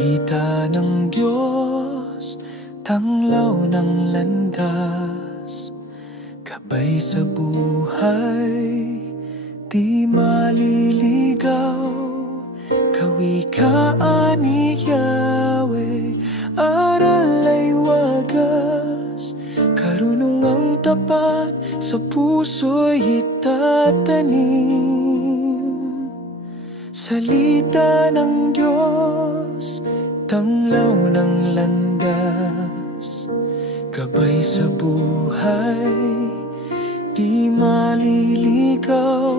Salita ng Diyos, tanglaw ng landas, gabay sa buhay, di maliligaw. Kawikaan ni Yahweh, aral ay wagas, karunungang tapat sa puso'y itatanim. Salita ng Diyos, tanglaw ng landas, gabay sa buhay, di maliligaw.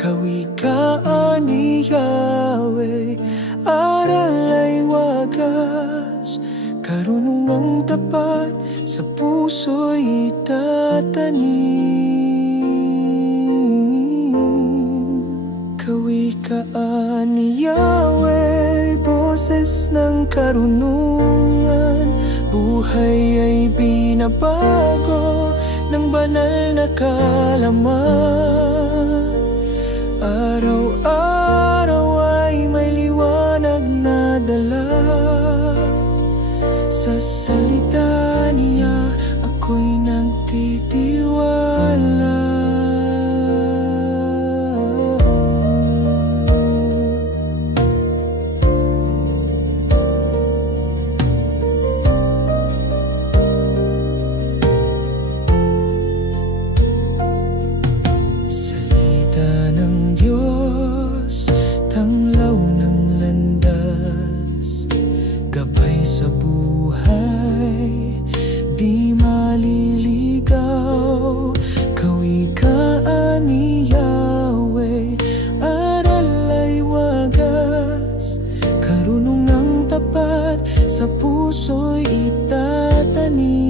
Kawikaan ni Yahweh, aral ay wagas, karunungang tapat sa puso'y itatanim. Kawikaan ni Yahweh, boses ng karunungan, buhay ay binabago ng banal na kaalaman. Araw-araw ay may liwanag na dala, sa salita niya ako'y nagtitiwala. Salita ng Diyos, tanglaw ng landas, gabay sa buhay, di maliligaw. Kawikaan ni Yahweh, aral ay wagas, karunungang tapat sa puso'y itatanim.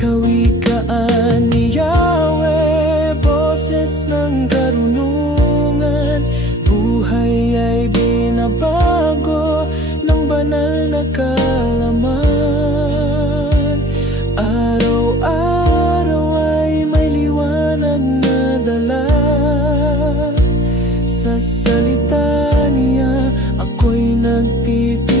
Kawikaan ni Yahweh, boses ng karunungan, buhay ay binabago ng banal na kaalaman. Araw-araw ay may liwanag na dala, sa salita niya ako'y nagtitiwala.